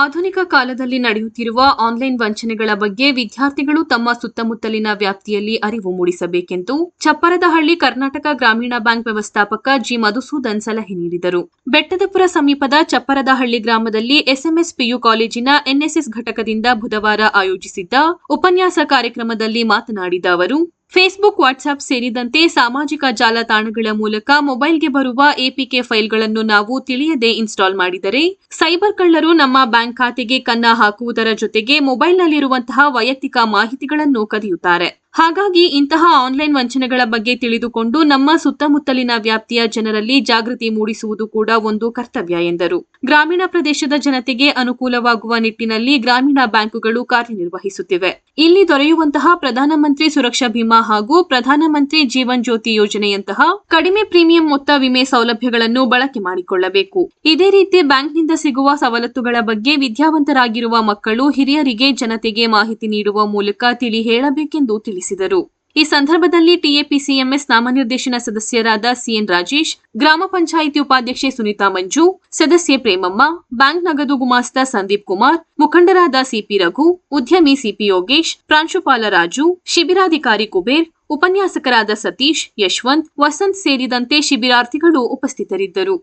ಆಧುನಿಕ ಕಾಲದಲ್ಲಿ ನಡೆಯುತ್ತಿರುವ ಆನ್ಲೈನ್ ವಂಚನೆಗಳ ಬಗ್ಗೆ ವಿದ್ಯಾರ್ಥಿಗಳು ತಮ್ಮ ಸುತ್ತಮುತ್ತಲಿನ ವ್ಯಾಪ್ತಿಯಲ್ಲಿ ಅರಿವು ಮೂಡಿಸಬೇಕೆಂದು ಚಪ್ಪರದಹಳ್ಳಿ ಕರ್ನಾಟಕ ಗ್ರಾಮೀಣ ಬ್ಯಾಂಕ್ ವ್ಯವಸ್ಥಾಪಕ ಜಿ ಮಧುಸೂದನ್ ಸಲಹೆ ನೀಡಿದರು. ಬೆಟ್ಟದಪುರ ಸಮೀಪದ ಚಪ್ಪರದಹಳ್ಳಿ ಗ್ರಾಮದಲ್ಲಿ ಎಸ್ಎಂಎಸ್ ಪಿಯು ಕಾಲೇಜಿನ ಎನ್ಎಸ್ಎಸ್ ಘಟಕದಿಂದ ಬುಧವಾರ ಆಯೋಜಿಸಿದ್ದ ಉಪನ್ಯಾಸ ಕಾರ್ಯಕ್ರಮದಲ್ಲಿ ಮಾತನಾಡಿದ ಅವರು, ಫೇಸ್ಬುಕ್, ವಾಟ್ಸ್ಆಪ್ ಸೇರಿದಂತೆ ಸಾಮಾಜಿಕ ಜಾಲತಾಣಗಳ ಮೂಲಕ ಮೊಬೈಲ್ಗೆ ಬರುವ ಎಪಿಕೆ ಫೈಲ್ಗಳನ್ನು ನಾವು ತಿಳಿಯದೆ ಇನ್ಸ್ಟಾಲ್ ಮಾಡಿದರೆ ಸೈಬರ್ ಕಳ್ಳರು ನಮ್ಮ ಬ್ಯಾಂಕ್ ಖಾತೆಗೆ ಕನ್ನ ಹಾಕುವುದರ ಜೊತೆಗೆ ಮೊಬೈಲ್ನಲ್ಲಿರುವಂತಹ ವೈಯಕ್ತಿಕ ಮಾಹಿತಿಗಳನ್ನು ಕದಿಯುತ್ತಾರೆ. ಹಾಗಾಗಿ ಇಂತಹ ಆನ್ಲೈನ್ ವಂಚನೆಗಳ ಬಗ್ಗೆ ತಿಳಿದುಕೊಂಡು ನಮ್ಮ ಸುತ್ತಮುತ್ತಲಿನ ವ್ಯಾಪ್ತಿಯ ಜನರಲ್ಲಿ ಜಾಗೃತಿ ಮೂಡಿಸುವುದು ಕೂಡ ಒಂದು ಕರ್ತವ್ಯ ಎಂದರು. ಗ್ರಾಮೀಣ ಪ್ರದೇಶದ ಜನತೆಗೆ ಅನುಕೂಲವಾಗುವ ನಿಟ್ಟಿನಲ್ಲಿ ಗ್ರಾಮೀಣ ಬ್ಯಾಂಕುಗಳು ಕಾರ್ಯನಿರ್ವಹಿಸುತ್ತಿವೆ. ಇಲ್ಲಿ ದೊರೆಯುವಂತಹ ಪ್ರಧಾನಮಂತ್ರಿ ಸುರಕ್ಷಾ ಬಿಮಾ ಹಾಗೂ ಪ್ರಧಾನಮಂತ್ರಿ ಜೀವನ್ ಜ್ಯೋತಿ ಯೋಜನೆಯಂತಹ ಕಡಿಮೆ ಪ್ರೀಮಿಯಂ ಮೊತ್ತ ವಿಮೆ ಸೌಲಭ್ಯಗಳನ್ನು ಬಳಕೆ ಮಾಡಿಕೊಳ್ಳಬೇಕು. ಇದೇ ರೀತಿ ಬ್ಯಾಂಕ್ನಿಂದ ಸಿಗುವ ಸವಲತ್ತುಗಳ ಬಗ್ಗೆ ವಿದ್ಯಾವಂತರಾಗಿರುವ ಮಕ್ಕಳು ಹಿರಿಯರಿಗೆ ಜನತೆಗೆ ಮಾಹಿತಿ ನೀಡುವ ಮೂಲಕ ತಿಳಿ ಹೇಳಬೇಕೆಂದು ತಿಳಿಸಿದರು. ಈ ಸಂದರ್ಭದಲ್ಲಿ ಟಿಎಪಿಸಿಎಂಎಸ್ ನಾಮನಿರ್ದೇಶನ ಸದಸ್ಯರಾದ ಸಿಎನ್ ರಾಜೇಶ್, ಗ್ರಾಮ ಪಂಚಾಯಿತಿ ಉಪಾಧ್ಯಕ್ಷೆ ಸುನೀತಾ ಮಂಜು, ಸದಸ್ಯೆ ಪ್ರೇಮಮ್ಮ, ಬ್ಯಾಂಕ್ ನಗದು ಗುಮಾಸ್ತ ಸಂದೀಪ್ ಕುಮಾರ್, ಮುಖಂಡರಾದ ಸಿಪಿ ರಘು, ಉದ್ಯಮಿ ಸಿಪಿ ಯೋಗೇಶ್, ಪ್ರಾಂಶುಪಾಲ ರಾಜು, ಶಿಬಿರಾಧಿಕಾರಿ ಕುಬೇರ್, ಉಪನ್ಯಾಸಕರಾದ ಸತೀಶ್, ಯಶವಂತ್, ವಸಂತ್ ಸೇರಿದಂತೆ ಶಿಬಿರಾರ್ಥಿಗಳು ಉಪಸ್ಥಿತರಿದ್ದರು.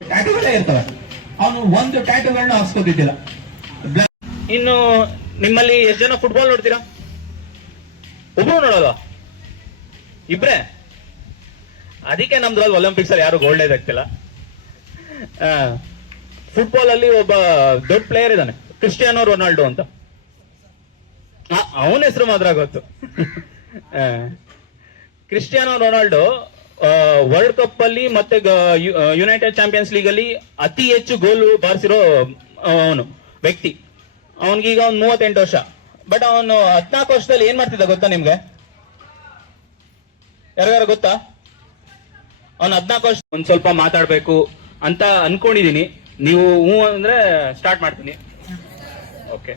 ಟ್ಯಾಟೂಗಳೇ ಇರ್ತವೆ, ಅವನು ಒಂದು ಟ್ಯಾಟೂಗಳನ್ನ ಹಾಕ್ಸ್ಕೊತಿದ್ದಿಲ್ಲ. ಇನ್ನು ನಿಮ್ಮಲ್ಲಿ ಎಷ್ಟು ಜನ ಫುಟ್ಬಾಲ್ ನೋಡ್ತೀರಾ? ಒಬ್ರು ನೋಡೋದು, ಇಬ್ರೇ. ಅದಕ್ಕೆ ನಮ್ದ್ರಲ್ಲಿ ಒಲಿಂಪಿಕ್ಸ್ ಅಲ್ಲಿ ಯಾರು ಗೋಲ್ಡ್ ಆಗ್ತಿಲ್ಲ. ಫುಟ್ಬಾಲ್ ಅಲ್ಲಿ ಒಬ್ಬ ದೊಡ್ಡ ಪ್ಲೇಯರ್ ಇದ್ದಾನೆ, ಕ್ರಿಸ್ಟಿಯಾನೋ ರೊನಾಲ್ಡೋ ಅಂತ. ಅವನ ಹೆಸರು ಮಾತ್ರ ಗೊತ್ತು. ಕ್ರಿಸ್ಟಿಯಾನೋ ರೊನಾಲ್ಡೋ ವರ್ಲ್ಡ್ ಕಪ್ ಅಲ್ಲಿ ಮತ್ತೆ ಯುನೈಟೆಡ್ ಚಾಂಪಿಯನ್ಸ್ ಲೀಗ್ ಅಲ್ಲಿ ಅತಿ ಹೆಚ್ಚು ಗೋಲು ಬಾರಿಸಿರೋ ಅವನು ವ್ಯಕ್ತಿ. ಅವನಿಗೀಗ ಒಂದು 38 ವರ್ಷ. ಬಟ್ ಅವನು 14 ವರ್ಷದಲ್ಲಿ ಏನ್ ಮಾಡ್ತಿದ್ದ ಗೊತ್ತಾ ನಿಮ್ಗೆ? ಯಾರ್ಯಾರು ಗೊತ್ತಾ? ಅವನು 14 ವರ್ಷ. ಒಂದ್ ಸ್ವಲ್ಪ ಮಾತಾಡ್ಬೇಕು ಅಂತ ಅನ್ಕೊಂಡಿದೀನಿ. ನೀವು ಹೂ ಅಂದ್ರೆ ಸ್ಟಾರ್ಟ್ ಮಾಡ್ತೀನಿ. ಓಕೆ.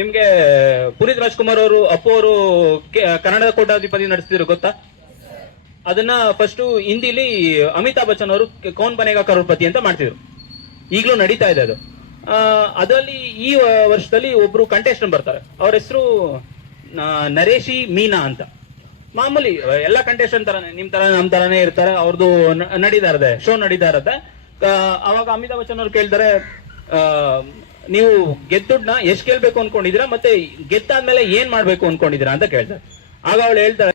ನಿಮ್ಗೆ ಪುನೀತ್ ರಾಜ್ಕುಮಾರ್ ಅವರು, ಅಪ್ಪು ಅವರು ಕನ್ನಡದ ಕೋಟ್ಯಾಧಿಪತಿ ನಡೆಸ್ತಿದ್ರು ಗೊತ್ತಾ? ಅದನ್ನ ಫಸ್ಟ್ ಹಿಂದಿಲಿ ಅಮಿತಾಬ್ ಬಚ್ಚನ್ ಅವರು ಕೌನ್ ಬನೇಗಾ ಕರೋಡ್ಪತಿ ಅಂತ ಮಾಡ್ತಿದ್ರು. ಈಗಲೂ ನಡೀತಾ ಇದೆ ಅದು. ಅದರಲ್ಲಿ ಈ ವರ್ಷದಲ್ಲಿ ಒಬ್ರು ಕಂಟೆಸ್ಟೆಂಟ್ ಬರ್ತಾರೆ. ಅವ್ರ ಹೆಸರು ನರೇಶಿ ಮೀನಾ ಅಂತ. ಮಾಮೂಲಿ ಎಲ್ಲ ಕಂಟೆಸ್ಟೆಂಟ್ ತರಾನೇ, ನಿಮ್ ತರ ನಮ್ ತರಾನೇ ಇರ್ತಾರೆ. ಅವ್ರದ್ದು ನಡೀತಾ ಇರದೆ, ಶೋ ನಡೀತಾ ಇರತ್ತೆ. ಅವಾಗ ಅಮಿತಾಬ್ ಬಚ್ಚನ್ ಅವ್ರು ಕೇಳ್ತಾರೆ, ನೀವು ಗೆದ್ದುಡ್ನ ಎಷ್ಟು ಕೇಳ್ಬೇಕು ಅನ್ಕೊಂಡಿದೀರಾ, ಮತ್ತೆ ಗೆದ್ದಾದ್ಮೇಲೆ ಏನ್ ಮಾಡ್ಬೇಕು ಅನ್ಕೊಂಡಿದೀರಾ ಅಂತ ಕೇಳ್ತಾರೆ. ಆಗ ಅವಳು ಹೇಳ್ತಾರೆ,